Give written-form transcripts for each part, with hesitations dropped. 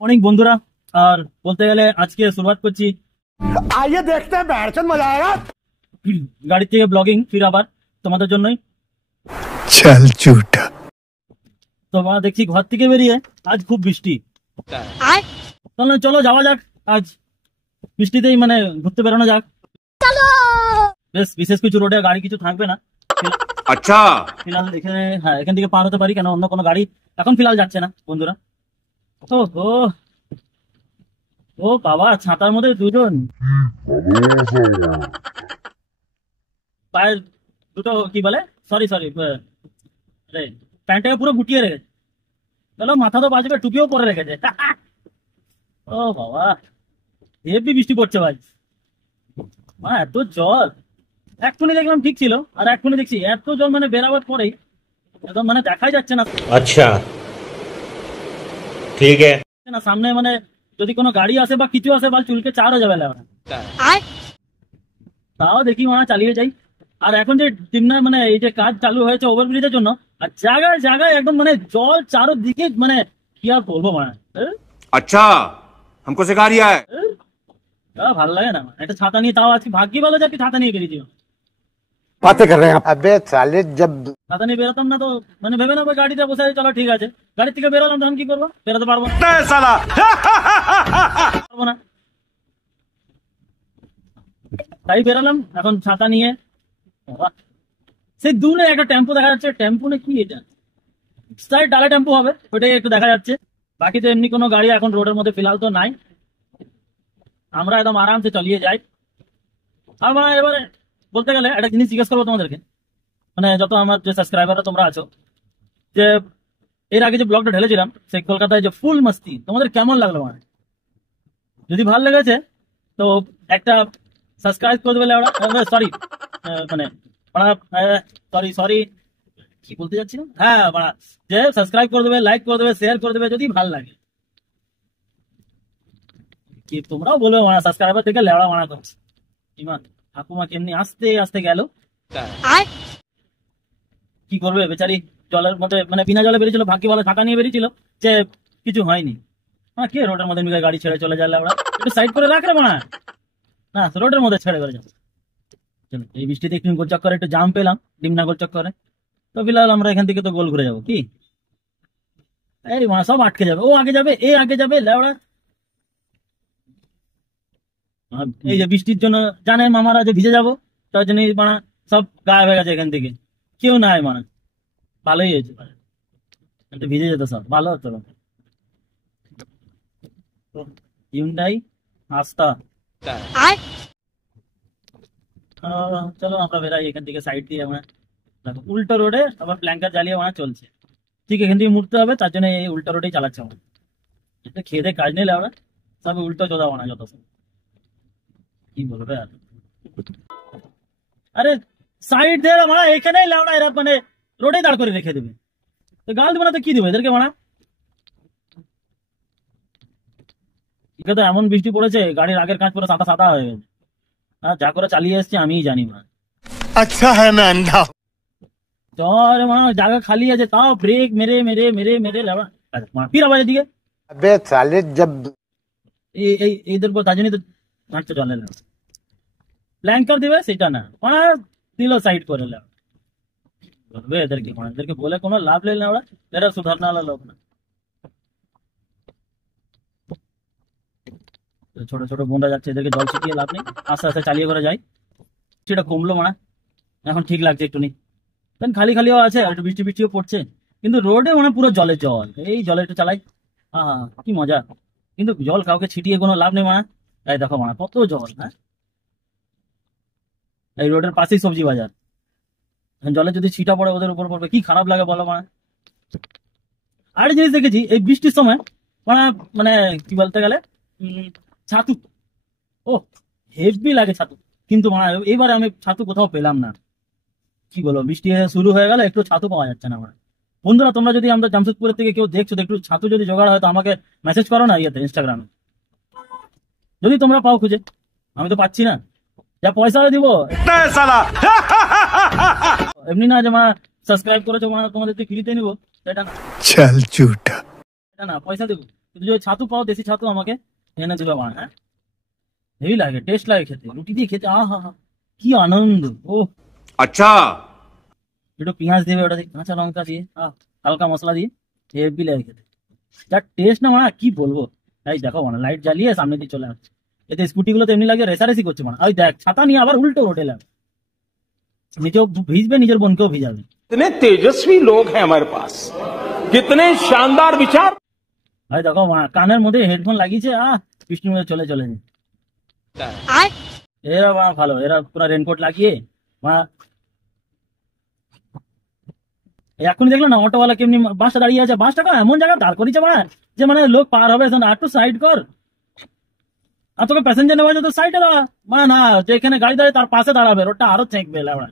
অনেক বন্ধুরা আর বলতে গেলে আজকে শুরুয়াত করছি। आइए देखते हैं बैठचंद मजा आएगा। গাড়ি থেকে ব্লগিং ফির আবার তোমাদের জন্যই। चल झूठा। তোমরা দেখছি ঘর থেকে বেরিয়ে আজ খুব বৃষ্টি, তাহলে চলো যাওয়া যাক, আজ বৃষ্টিতেই মানে ঘুরতে বেরোনো যাক। বেশ বিশেষ কিছু রোডে গাড়ি কিছু থাকবে না। আচ্ছা ফিলহাল এখানে এখান থেকে পার হতে পারি, কেন অন্য কোনো গাড়ি এখন ফিলহাল যাচ্ছে না বন্ধুরা। ও ও বাবা, ছাতার মধ্যে দুজন, পায়ের দুটো কি বলে, সরি প্যান্টটাকে পুরো গুটিয়ে রেখেছে। চলো মাথা তো বাজবে, টুপিও পরে রেখেছে। ও বাবা, হেভি বৃষ্টি পড়ছে ভাই। এত জল, এক্ষুনি দেখলাম ঠিক ছিল, আর এক্ষুনি দেখছি এত জল, মানে বেরাবার পরেই একদম মানে দেখাই যাচ্ছে না। আচ্ছা ঠিক আছে না সামনে মানে যদি কোনো গাড়ি আসে বা কিছু আসে বা চুলকে চার হয়ে যাবে লেওড়া। তাও দেখি মানে চালিয়ে যাই। আর এখন যে টিমনার মানে এই যে কাজ চালু হয়েছে ওভারব্রিজের জন্য, আর জায়গায় জায়গায় একদম মানে জল চারোদিকে, মানে কি আর বলবো মানে। अच्छा हमको सिखा रिया है। ভালো লাগে না একটা ছাতা নিয়ে, তাও আজকে ভাগ্যি ভালো যে আপনি ছাতা নিয়ে বেরিয়েছি। बातें कर रहे हैं अबे साले, जब ছাতা নিয়ে বেরোতাম না তো মানে ভেবে না গাড়িতে বসে আছে, চলো ঠিক আছে। গাড়ি থেকে বেরোলাম তখন কি করবো, বেরোতে পারবো না। তাই বেরোলাম এখন ছাতা নিয়ে। সেই দূরে একটা টেম্পো দেখা যাচ্ছে, টেম্পো না কি এটা, সাইড ডালা টেম্পো হবে, ওইটাই একটু দেখা যাচ্ছে। বাকি তো এমনি কোনো গাড়ি এখন রোডের মধ্যে ফিলহাল তো নাই, আমরা একদম আরামসে চালিয়ে যাই। আর মানে এবারে বলতে গেলে একটা জিনিস জিজ্ঞেস করবো তোমাদেরকে, মানে যত আমার যে সাবস্ক্রাইবাররা তোমরা আছো, যে এর আগে যে ব্লগটা ঢেলেছিলাম সেই কলকাতায় যে ফুল মস্তি, তোমাদের কেমন লাগলো? মানে যদি ভালো লেগেছে তো একটা সাবস্ক্রাইব করে দেবে, সরি মানে সরি কি বলতে যাচ্ছিলাম, যে সাবস্ক্রাইব করে দেবে, লাইক করে দেবে, শেয়ার করে দেবে যদি ভালো লাগে। কি তোমরাও বলো মানে সাবস্ক্রাইবার থেকে লেওড়া মানা করছে। ইমান ঠাকুমা কেমনি আস্তে আস্তে গেল, কি করবে বেচারি, জলের মধ্যে মানে বিনা জলে বেরিয়েছিল, ভাগ্য ভালো ছাতা নিয়ে বেরিয়েছিল, যে কিছু হয়নি। কে রোডের মধ্যে গাড়ি ছেড়ে চলে যায়, ওরা একটু সাইড করে রাখলে মনে হয় না, রোডের মধ্যে ছেড়ে করে যাবে। চলো এই বৃষ্টিতে একটু গোল চক্করে একটু জাম পেলাম, ডিমনা গোল চক্করে। তো ফিলহাল আমরা এখান থেকে তো গোল ঘুরে যাবো, কি এই মা সব আটকে যাবে, ও আগে যাবে, এ আগে যাবে লেওড়া। এই যে বৃষ্টির জন্য জানে মামারা যে ভিজে যাবো, তার জন্য মানে সব গায়েব হয়ে গেছে এখান থেকে, কেউ নাই মানে। ভালোই হয়েছে, ভিজে যেত সব, ভালো হতো। হিউন্ডাই আস্তা। চলো আমরা বেরাই এখান থেকে, সাইড দিয়ে আমরা দেখো উল্টো রোডে আবার প্ল্যাঙ্কার জ্বালিয়ে মানে চলছে, ঠিক এখান থেকে মুড়তে হবে, তার জন্য এই উল্টো রোডেই চালাচ্ছে আমরা। খেতে কাজ নেই আমরা, সব উল্টো চোদা বানা যত সব, কি বলবে আর। আরে সাইড দিয়ে মানা, এখানেই লাউনা এরা মানে রোডে দাঁড় করে রেখে দেবে, তো গাল দেবে না তো কি দেবে এদেরকে মানা। এখানে তো এমন বৃষ্টি পড়েছে, গাড়ির আগের কাঁচ পুরো সাদা সাদা হয়ে গেছে। যা করে চালিয়ে এসছি আমিই জানি না। अच्छा है मैं अंधा। চল মা, জায়গা খালি আছে, তাও ব্রেক মেরে মেরে মেরে মেরে ফির আবার এদিকে। अबे साले, जब এইদের তার জন্যই তো হাঁটতে চলে না, প্ল্যাঙ্কার দিবে সেটা না, দিল সাইড করে বলবে এদেরকে, এদেরকে বলে কোনো লাভ নেই না, ওরা এরা সুধারনা লোক না। ছোট ছোট বোনরা যাচ্ছে, এদেরকে জল ছিটিয়ে লাভ নেই, আস্তে আস্তে চালিয়ে করে যাই। সেটা কমলো মানে এখন ঠিক লাগছে একটু নি, খালি খালিও আছে, আর একটু বৃষ্টি বৃষ্টিও পড়ছে, কিন্তু রোডে মানে পুরো জলে জল। এই জলে একটু চালাই, কি মজা। কিন্তু জল কাউকে ছিটিয়ে কোনো লাভ নেই মানে, এই দেখো মানে কত জল। এই রোডের পাশেই সবজি বাজার, জলে যদি ছিটা পড়ে ওদের উপর পড়বে, কি খারাপ লাগে বলো মানে। আর জিনিস দেখেছি এই বৃষ্টির সময় মানে কি বলতে গেলে ছাতু, ও হেভি লাগে ছাতু, কিন্তু এইবারে আমি ছাতু কোথাও পেলাম না। কি বলো, বৃষ্টি শুরু হয়ে গেল, একটু ছাতু পাওয়া যাচ্ছে না আমার। বন্ধুরা তোমরা যদি আমরা জামশেদপুরের থেকে কেউ দেখছো, একটু ছাতু যদি জোগাড় হয় তো আমাকে মেসেজ করো না ইয়েতে, ইনস্টাগ্রামে, যদি তোমরা পাও খুঁজে। আমি তো পাচ্ছি না, যা পয়সা দিব এমনি না যে সাবস্ক্রাইব করেছো তোমাদের ফ্রিতে নিবো, সেটা चल झूठा। না, পয়সা দেবো। কিন্তু যদি ছাতু পাও দেশি ছাতু আমাকে এনে দেবে মা। হ্যাঁ হেভি লাগে, টেস্ট লাগে খেতে, রুটি দিয়ে খেতে আহা হা কি আনন্দ। ও अच्छा একটু পেঁয়াজ দেবে, ওটা দিয়ে কাঁচা লঙ্কা দিয়ে হালকা মশলা দিয়ে হেভি লাগে খেতে, যার টেস্ট না মানে কি বলবো। এই দেখো মানে লাইট জ্বালিয়ে সামনে দিয়ে চলে আসছে, এতে স্কুটি গুলো তো এমনি লাগে রেসারেসি করছে মানে। ওই দেখ ছাতা নিয়ে আবার উল্টো রোডে লাগে, নিজেও ভিজবে নিজের বোনকেও ভিজাবে। कितने तेजस्वी लोग हैं हमारे पास, कितने शानदार विचार। ভাই দেখো মা কানের মধ্যে হেডফোন লাগিয়েছে বৃষ্টির মধ্যে চলে চলে যায়। এরা মা ভালো, এরা পুরো রেনকোট লাগিয়ে মা। এখন দেখলো না অটোওয়ালা কেমনি বাসটা দাঁড়িয়ে আছে, বাসটা এমন জায়গায় দাঁড় করিয়েছে মা যে মানে লোক পার হবে আর একটু সাইড কর, আর তোকে প্যাসেঞ্জার নেওয়া তো সাইডে দাঁড়া। মানে না যেখানে গাড়ি দাঁড়ায় তার পাশে দাঁড়াবে, রোডটা আরো চেকবে লাউড়া।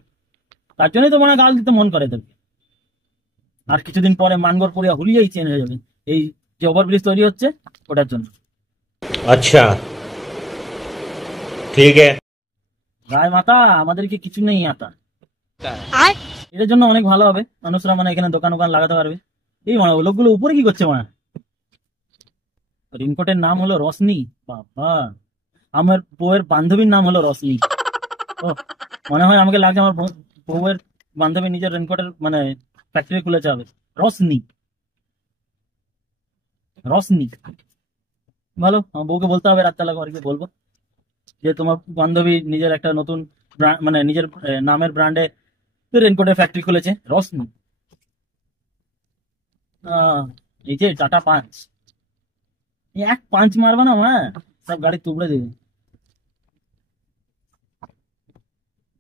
তার জন্যই তো মানে গাল দিতে মন করে তোকে। আর কিছুদিন পরে মানগর পড়িয়া হুলিয়াই চেঞ্জ হয়ে যাবে, এই যে ওভারব্রিজ তৈরি হচ্ছে ওটার জন্য। अच्छा ठीक है। গায়ে মাথা আমাদেরকে কিছু নেই আতা, এটার জন্য অনেক ভালো হবে, মানুষরা মানে এখানে দোকান দোকান লাগাতে পারবে। এই মানে লোকগুলো উপরে কি করছে মানে, রেনকোটের নাম হলো রশনি। বাবা আমার বউয়ের বান্ধবীর নাম হলো রশনি। ও মনে হয় আমাকে লাগছে আমার বউয়ের বান্ধবী নিজের রেনকোটের মানে ফ্যাক্টরি খুলেছে হবে, রশনি রশনি। ভালো, আমার বউকে বলতে হবে রাতবেলা ঘরে বলবো যে তোমার বান্ধবী নিজের একটা নতুন মানে নিজের নামের ব্র্যান্ডে রেনকোটের ফ্যাক্টরি খুলেছে, রশনি। এই যে টাটা পাঁচ, এক পাঁচ মারবে না মা সব গাড়ি তুবড়ে দেবে।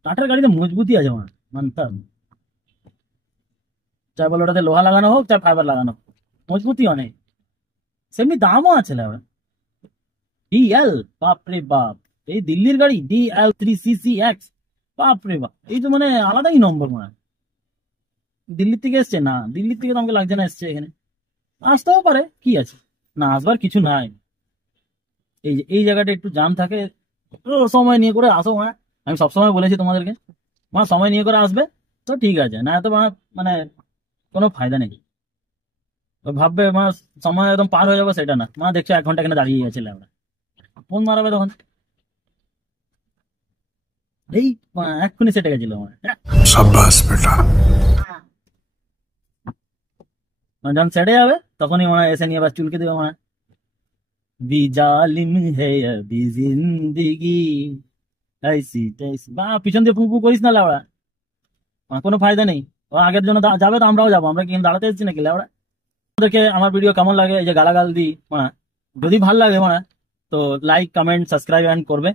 টাটার গাড়িতে মজবুতি আছে মা, মানতাম। চাই বলো ওটাতে লোহা লাগানো হোক চাই ফাইবার লাগানো হোক, মজবুতি অনেক, সেমনি দামও আছে। ডিএল বাপরে বাপ, এই দিল্লির গাড়ি DL3CCX, বাপরে বাপ, এই তো মানে আলাদাই নম্বর মনে হয়। দিল্লির থেকে এসছে না, দিল্লির থেকে তো আমাকে লাগছে না এসছে এখানে, আসতেও পারে কি আছে, না আসবার কিছু নাই। এই যে এই জায়গাটা একটু জাম থাকে, সময় নিয়ে করে আসো মা। আমি সবসময় বলেছি তোমাদেরকে মা সময় নিয়ে করে আসবে তো ঠিক আছে, না তো মা মানে কোনো ফায়দা নেই। ভাববে মা সময় একদম পার হয়ে যাবে, সেটা না মা, দেখছো 1 ঘন্টা এখানে দাঁড়িয়ে গেছিলে আমরা, ফোন মারাবে তখন। এই এক্ষুনি সেটে গেছিল আমার। शाबाश बेटा। যখন সেটে যাবে তখনই মনে হয় এসে নিয়ে আবার চুলকে দেবে মনে হয়, বি জালিম হে অভি জিন্দেগি ऐसी तैसी। বা পিছন দিয়ে পুপু করিস না লাউড়া, কোনো ফায়দা নেই। ও আগের জন্য যাবে তো আমরাও যাবো, আমরা কি দাঁড়াতে এসেছি নাকি লাউড়া। ওদেরকে আমার ভিডিও কেমন লাগে, এই যে গালাগাল দিই মানে, যদি ভাল লাগে মানে তো লাইক কমেন্ট সাবস্ক্রাইব করবে।